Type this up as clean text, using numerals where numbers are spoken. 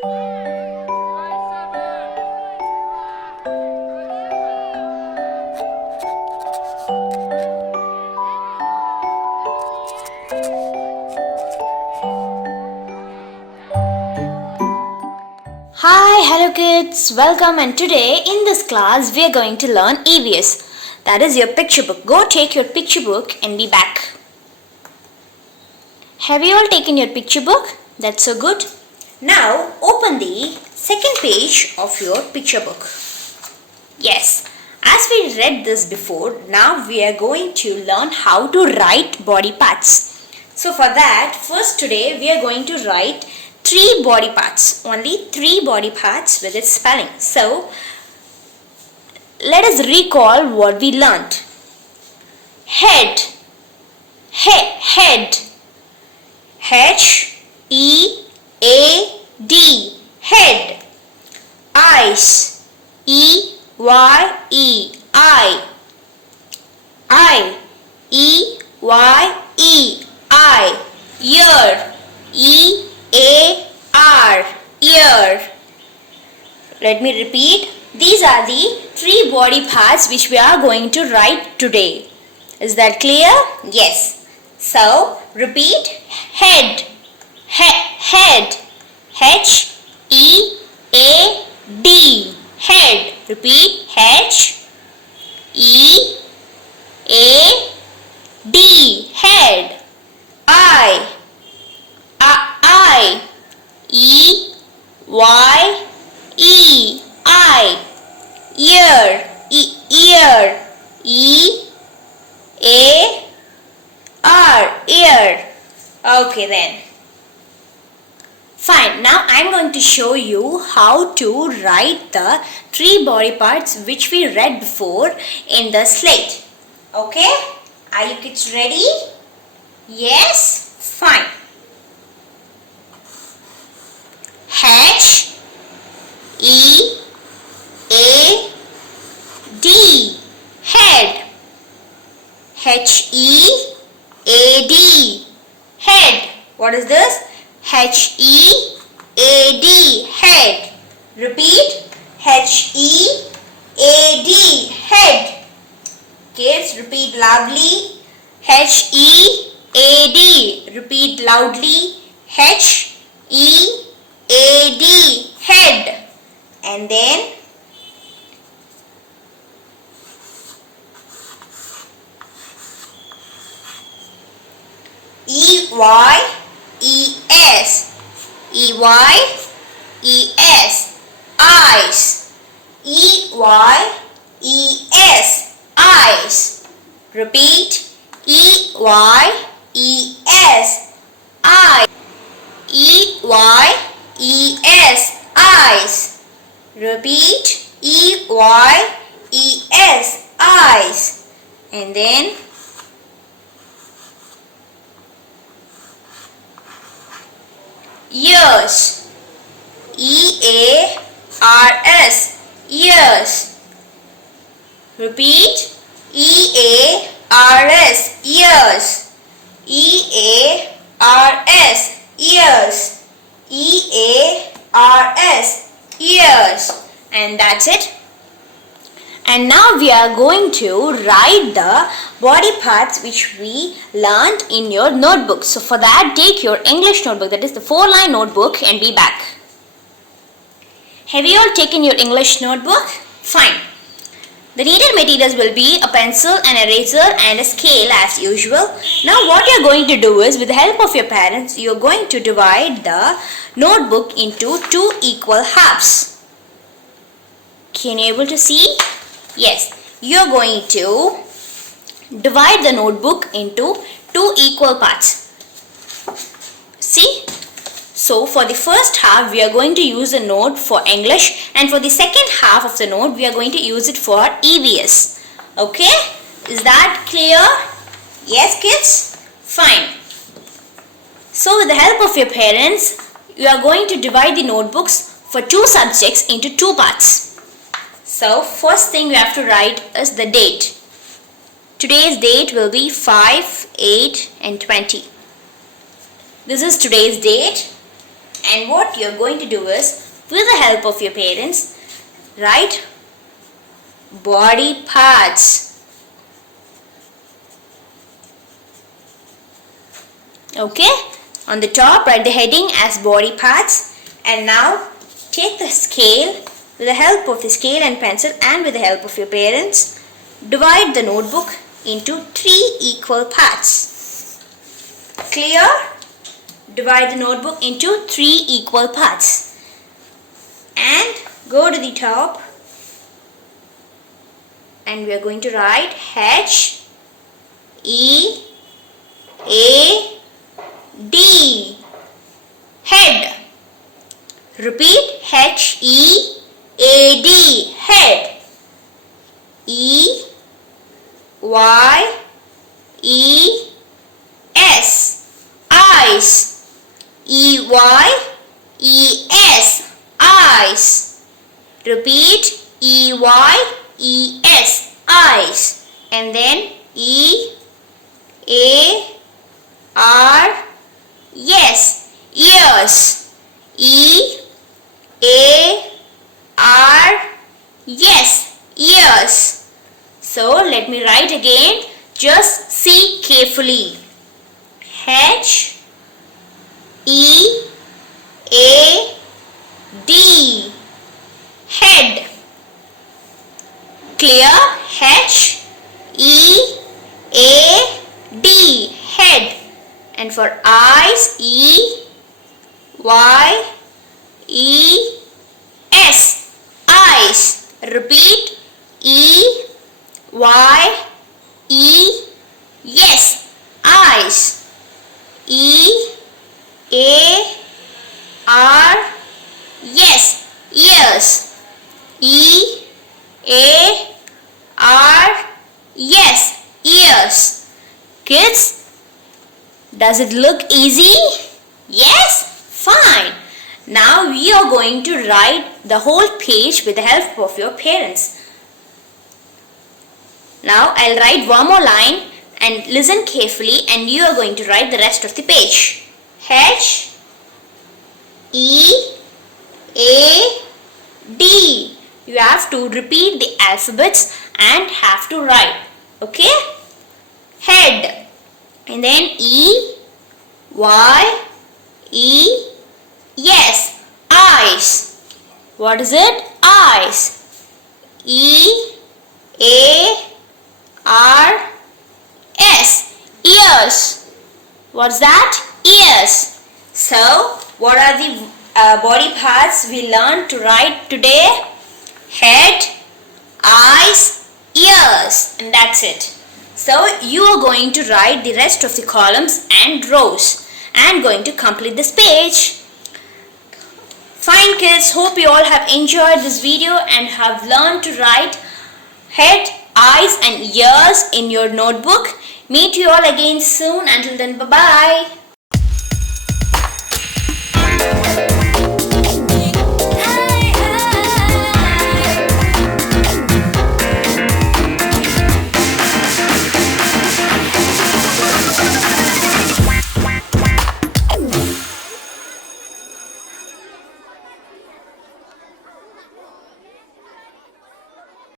Hi, hello kids, welcome, and today in this class we are going to learn EVS, that is your picture book. Go take your picture book and be back. Have you all taken your picture book? That's so good. Now open the second page of your picture book. Yes, as we read this before, now we are going to learn how to write body parts. So for that, first today we are going to write 3 body parts, only 3 body parts with its spelling. So let us recall what we learnt. Head, head, H-E-A-D, head. Eyes, E-Y-E, eye, E-Y-E, eye. Ear, E-A-R, ear. Let me repeat. These are the 3 body parts which we are going to write today. Is that clear? Yes. So, repeat. Head, head, H-E-A-D, head. Repeat. H-E-A-D, head. Eye, E-Y-E, eye. Ear, ear, E-A-R, ear. Okay then. Fine. Now I am going to show you how to write the 3 body parts which we read before in the slate. Okay? Are you kids ready? Yes? Fine. H-E-A-D, head. H-E-A-D, head. What is this? H-E-A-D, head. Repeat. H-E-A-D, head. Kids, repeat loudly. H-E-A-D. Repeat loudly. H-E-A-D, head. And then E-Y-E-S, E-Y-E-S, eyes, E-Y-E-S, eyes. Repeat. E-Y-E-S, eyes, E-Y-E-S, eyes. Repeat. E-Y-E-S, eyes. And then ears, E-A-R-S, ears. Repeat. E-A-R-S, ears, E-A-R-S, ears, E-A-R-S, ears. And that's it. And now we are going to write the body parts which we learned in your notebook. So for that, take your English notebook, that is the 4-line notebook, and be back. Have you all taken your English notebook? Fine. The needed materials will be a pencil, an eraser and a scale as usual. Now what you are going to do is, with the help of your parents, you are going to divide the notebook into 2 equal halves. Can you able to see? Yes, you are going to divide the notebook into 2 equal parts. See? So for the first half we are going to use a note for English, and for the second half of the note we are going to use it for EVS. Okay? Is that clear? Yes kids? Fine. So with the help of your parents, you are going to divide the notebooks for 2 subjects into 2 parts. So first thing we have to write is the date. Today's date will be 5, 8 and 20. This is today's date. And what you're going to do is, with the help of your parents, write body parts. Okay? On the top, write the heading as body parts. And now, take the scale, with the help of the scale and pencil and with the help of your parents, divide the notebook into 3 equal parts. Clear? Divide the notebook into 3 equal parts. And go to the top. And we are going to write H, E, A, D. Head. Repeat. H, E, A, D. Head. E, Y, E, S. Eyes. E, Y, E, S. Eyes. Repeat. E, Y, E, S. Eyes. And then E, A, R, yes. Ears. E, A, R, yes. Ears. So let me write again. Just see carefully. H, E, A, D. Head. Clear? H, E, A, D. Head. And for eyes, E, Y, E, S. Eyes. Repeat. E, Y, E, yes. Eyes. E, A, R, yes. Ears. E, A, R, yes. Ears. Kids, does it look easy? Yes? Fine. Now we are going to write the whole page with the help of your parents. Now I'll write one more line and listen carefully, and you are going to write the rest of the page. H, E, A, D. You have to repeat the alphabets and have to write. Okay? Head. And then E, Y, E, yes. Eyes. What is it? Eyes. E, A, R, S. Ears. What's that? Ears. So, what are the body parts we learned to write today? Head, eyes, ears, and that's it. So, you are going to write the rest of the columns and rows and going to complete this page. Fine kids, hope you all have enjoyed this video and have learned to write head, eyes and ears in your notebook. Meet you all again soon. Until then, bye-bye.